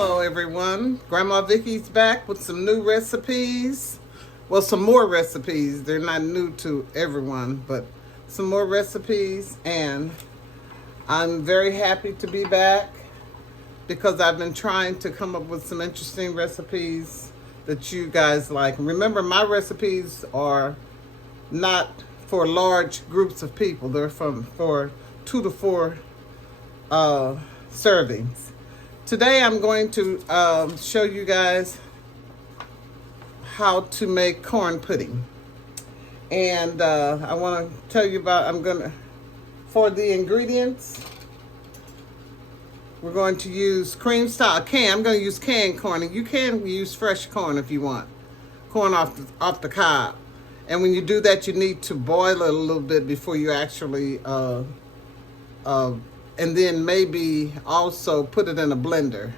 Hello everyone, Grandma Vickie's back with some new recipes. Well, some more recipes. They're not new to everyone, but some more recipes. And I'm very happy to be back because I've been trying to come up with some interesting recipes that you guys like. Remember, my recipes are not for large groups of people. They're for 2 to 4 servings. Today I'm going to show you guys how to make corn pudding. And I want to tell you about, for the ingredients, we're going to use I'm going to use canned corn, and you can use fresh corn if you want. Corn off the cob. And when you do that, you need to boil it a little bit before you actually and then maybe also put it in a blender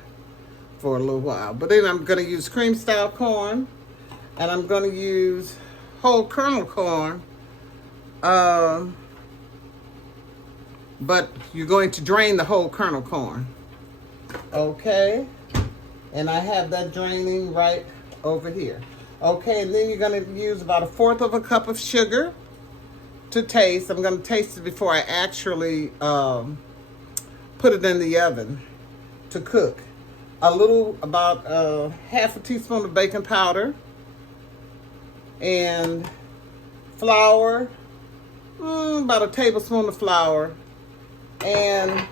for a little while. But then I'm going to use cream style corn, and I'm going to use whole kernel corn. But you're going to drain the whole kernel corn. Okay? And I have that draining right over here. Okay, and then you're going to use about 1/4 cup of sugar to taste. I'm going to taste it before I actually put it in the oven to cook. About 1/2 teaspoon of baking powder, and flour, about 1 tablespoon of flour, and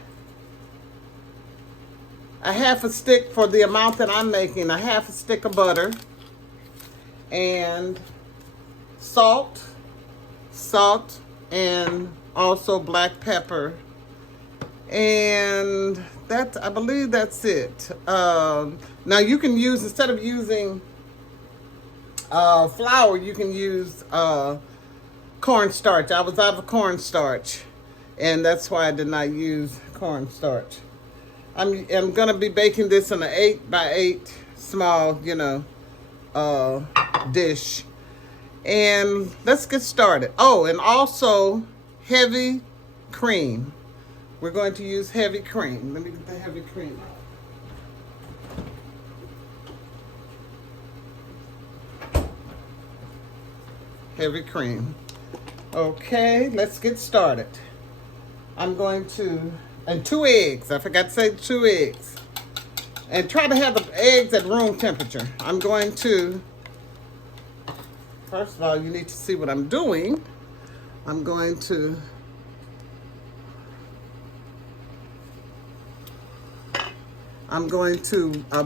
1/2 stick for the amount that I'm making, 1/2 stick of butter, and salt, and also black pepper. And I believe that's it. Now you can use, instead of using flour, you can use cornstarch. I was out of cornstarch, and that's why I did not use cornstarch. I'm gonna be baking this in an 8 by 8 small, dish. And let's get started. Oh, and also heavy cream. We're going to use heavy cream. Let me get the heavy cream out. Heavy cream. Okay, let's get started. I'm going to, and 2 eggs. I forgot to say 2 eggs. And try to have the eggs at room temperature. I'm going to, first of all, you need to see what I'm doing. I'm going to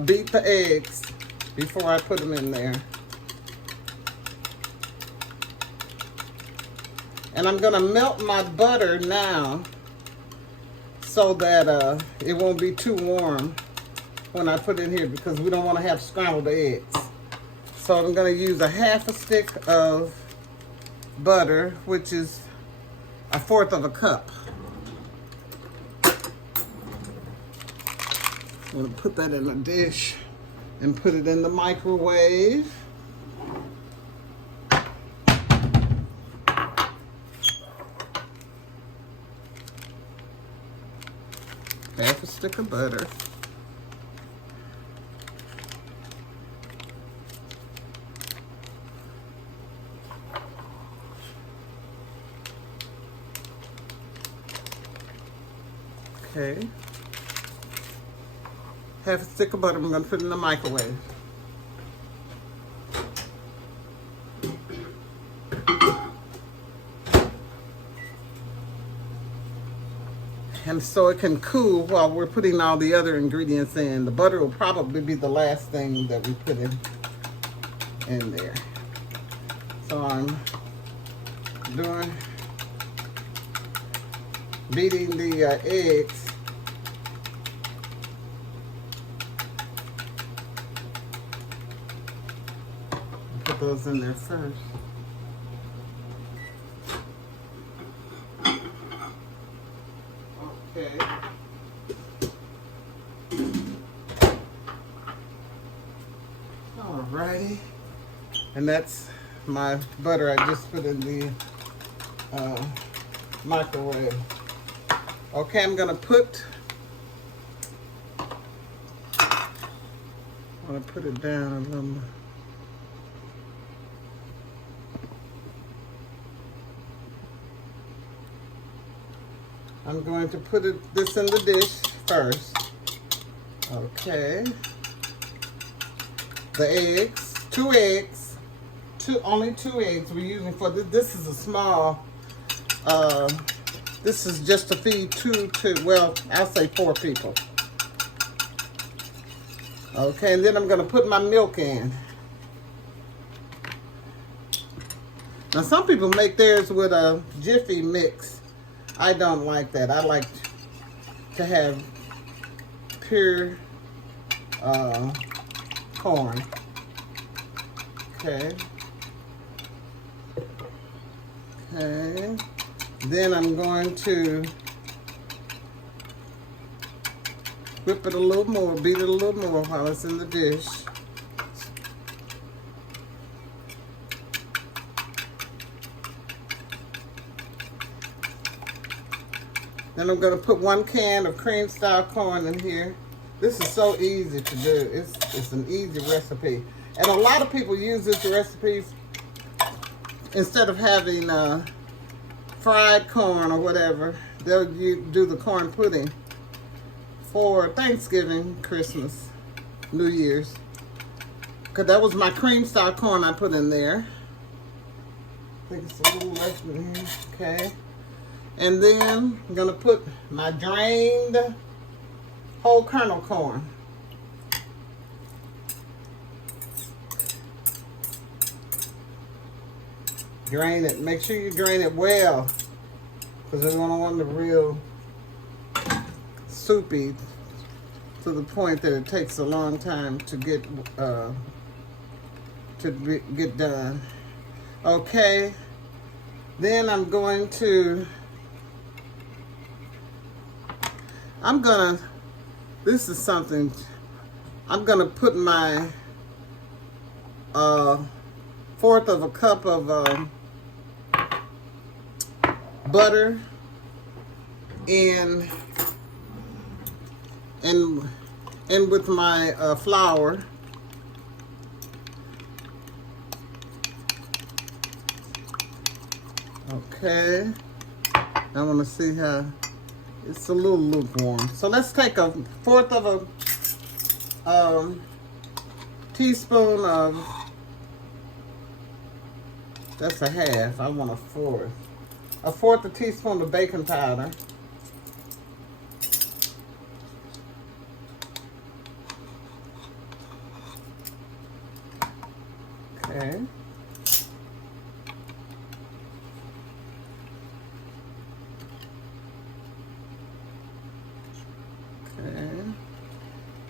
beat the eggs before I put them in there. And I'm going to melt my butter now so that it won't be too warm when I put it in here, because we don't want to have scrambled eggs. So I'm going to use 1/2 stick of butter, which is 1/4 cup. I'm going to put that in a dish and put it in the microwave. Half a stick of butter. Okay. 1/2 stick of butter. I'm going to put it in the microwave. And so it can cool while we're putting all the other ingredients in. The butter will probably be the last thing that we put in there. So I'm beating the eggs. Put those in there first. Okay. Alrighty. And that's my butter I just put in the microwave. Okay, I'm gonna put I'm going to put it down a little. I'm going to put this in the dish first. Okay. The eggs, 2 eggs, only 2 eggs we're using for this. This is a small, this is just to feed well, I'll say 4 people. Okay, and then I'm gonna put my milk in. Now some people make theirs with a Jiffy mix. I don't like that. I like to have pure corn. Okay. Okay. Then I'm going to whip it a little more, beat it a little more while it's in the dish. Then I'm going to put 1 can of cream style corn in here. This is so easy to do. It's an easy recipe. And a lot of people use this recipe instead of having fried corn or whatever. They'll do the corn pudding for Thanksgiving, Christmas, New Year's. Because that was my cream style corn I put in there. I think it's a little left in here. Okay. And then I'm going to put my drained whole kernel corn. Drain it. Make sure you drain it well, because we don't want the real soupy to the point that it takes a long time to get done. Okay. Then I'm going to. This is something, I'm gonna put my 1/4 of a cup of butter in with my flour. Okay, I want to see how. It's a little lukewarm. So let's take a 1/4 of a teaspoon of, that's a half, I want a 1/4. A 1/4 a teaspoon of baking powder. Okay.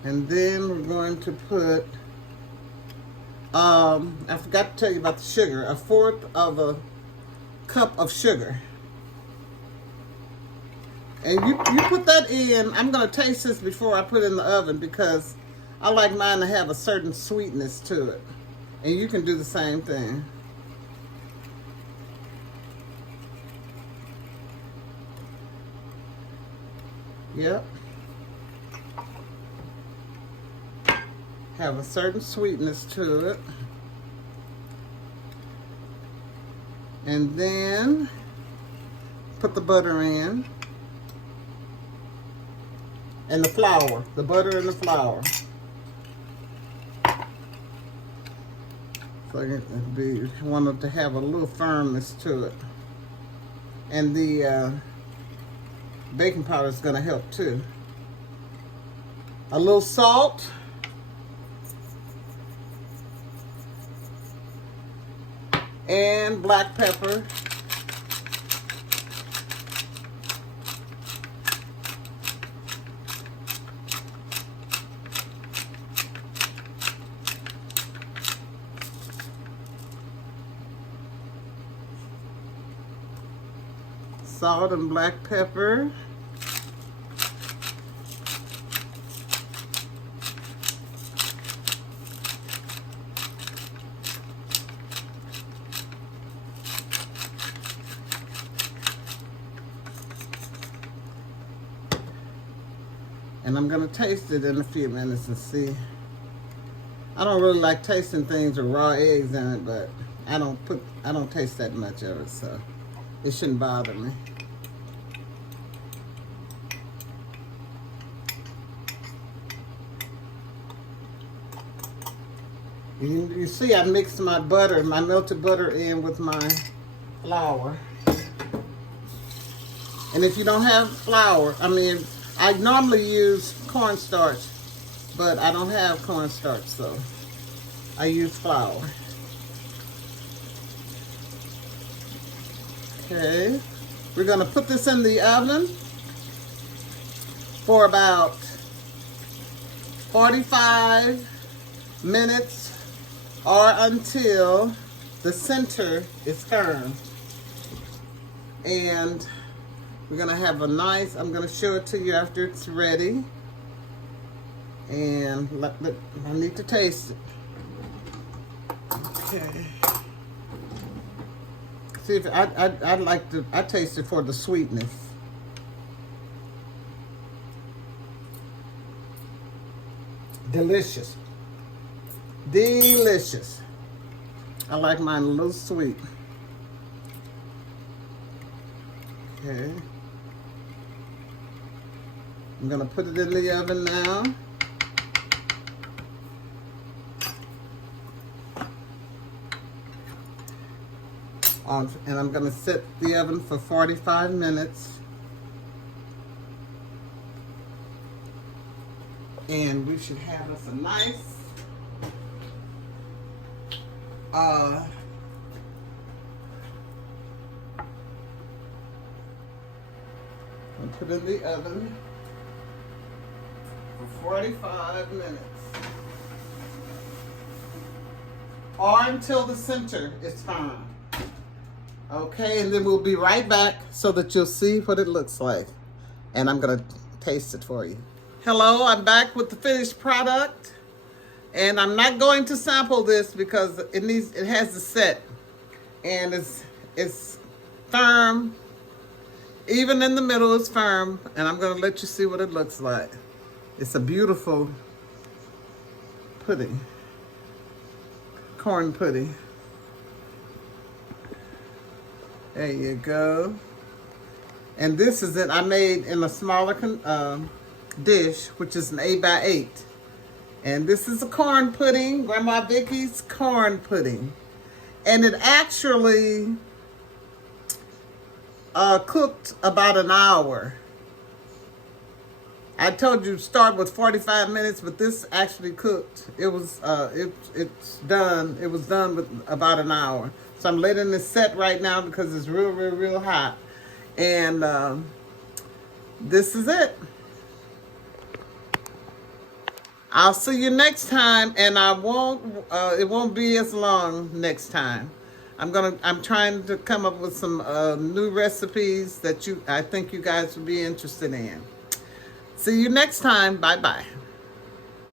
And then we're going to put, I forgot to tell you about the sugar, a 1/4 of a cup of sugar. And you put that in. I'm going to taste this before I put it in the oven, because I like mine to have a certain sweetness to it. And you can do the same thing. Yep. Have a certain sweetness to it. And then put the butter in. And the flour. The butter and the flour. So you want it to have a little firmness to it. And the baking powder is going to help too. A little salt. And black pepper. Salt and black pepper. And I'm going to taste it in a few minutes and see I don't really like tasting things with raw eggs in it, but I don't taste that much of it, so it shouldn't bother me. You see I mixed my butter, my melted butter in with my flour. And if you don't have flour, I normally use cornstarch, but I don't have cornstarch, so I use flour. Okay, we're gonna put this in the oven for about 45 minutes or until the center is firm. And we're gonna have a nice, I'm gonna show it to you after it's ready. And I need to taste it. Okay. See if I taste it for the sweetness. Delicious. Delicious. I like mine a little sweet. Okay. I'm gonna put it in the oven now. And I'm gonna set the oven for 45 minutes. And we should have us a nice and put in the oven for 45 minutes. Or until the center is firm. Okay, and then we'll be right back so that you'll see what it looks like. And I'm gonna taste it for you. Hello, I'm back with the finished product. And I'm not going to sample this because it has to set. And it's firm. Even in the middle it's firm. And I'm gonna let you see what it looks like. It's a beautiful pudding. Corn pudding. There you go. And this is it. I made in a smaller dish, which is an 8x8. And this is a corn pudding, Grandma Vickie's corn pudding. And it actually cooked about an hour. I told you start with 45 minutes, but this actually cooked. It was it's done. It was done with about an hour. So I'm letting this set right now because it's real hot. And this is it. I'll see you next time, and it won't be as long next time. I'm trying to come up with some new recipes that I think you guys would be interested in. See you next time. Bye-bye.